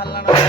হাল্লা না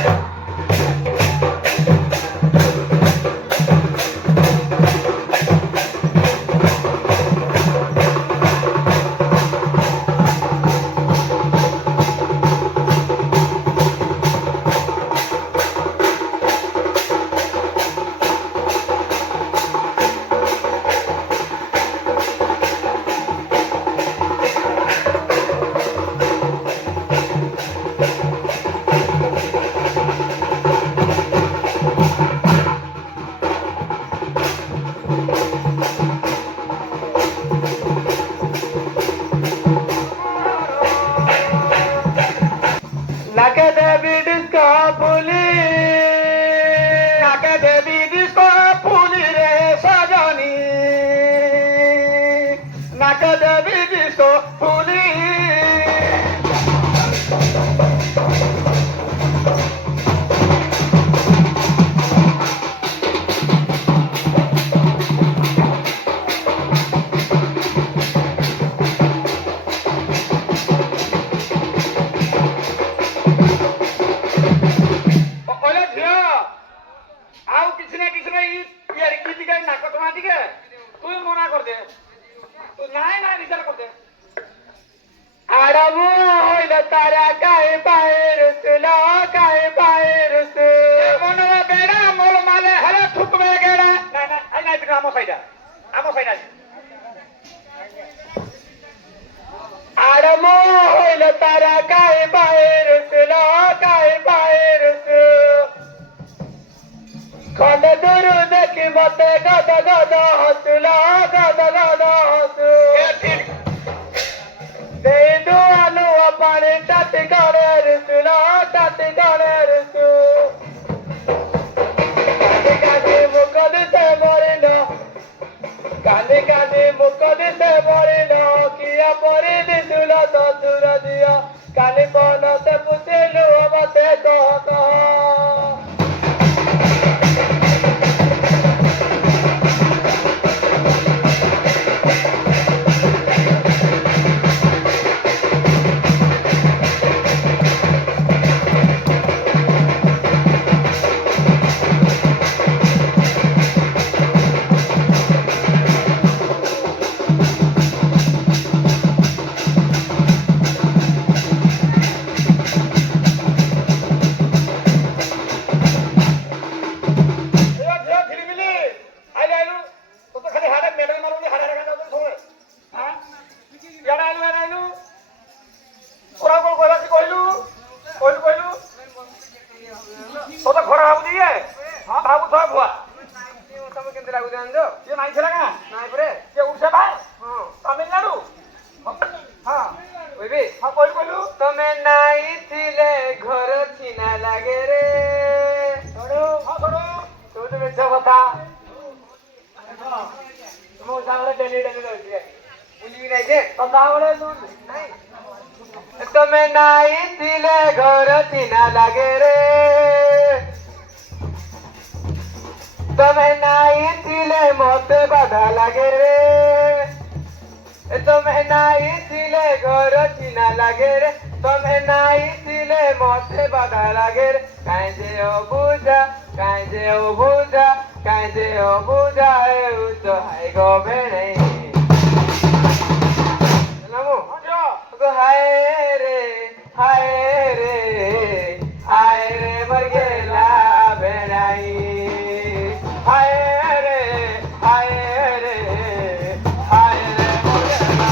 তুমি নাই দিলে ঘর চিনা লাগে রে তুমি নাই দিলে মতে বাধা লাগে রে তুমি নাই দিলে ঘর চিনা লাগে রে তুমি নাই দিলে মতে বাধা লাগে রে কাঁদে ও বুঝা কাঁদে ও বুঝা কাঁদে ও বুঝা তো হাই গো বেড়ে हाय रे हाय रे हाय रे मर गेला बेड़ाई हाय रे हाय रे हाय रे मर गेला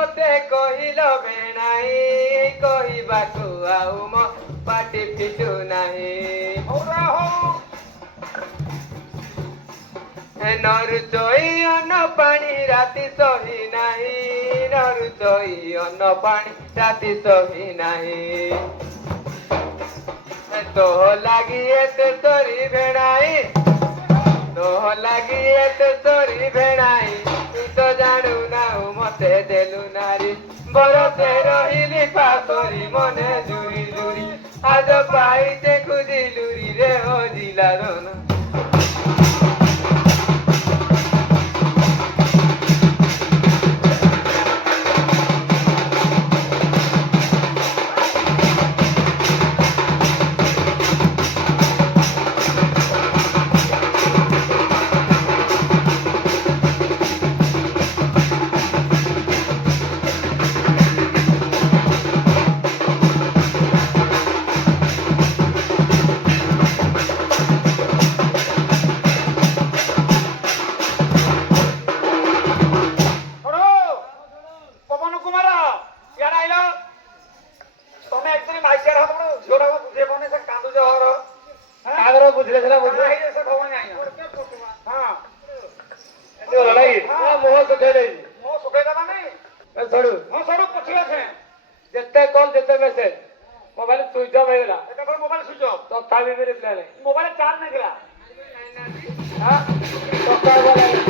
मते कहिल बेणाई कहिबाकु आउ मो पाटी फिटु नाही नरु चोई अन्न पानी राति सही नाही नरु चोई अन्न पानी राति सही नाही तो लागी एते तोरी भेणाई तो लागी एते तोरी भेणाई तू तो जानू नाउ मते देलु नारी बरते रहिली पासरी मने जुरी जुरी आज पाइते खुदिलुरी रे हो जिला दोन बुझले छला बुझले से खबर नहीं हां जो लड़ाई हां मोह सुखे नहीं मोह सुखे का नहीं ए छोड़ू हां छोड़ू पुछले थे जत्ते कॉल जत्ते मैसेज मोबाइल स्विच ऑफ होइला एटा पर मोबाइल स्विच ऑफ तो था भी रिप्लाई नहीं मोबाइल चार्ज नहीं थिला हां तो का वाला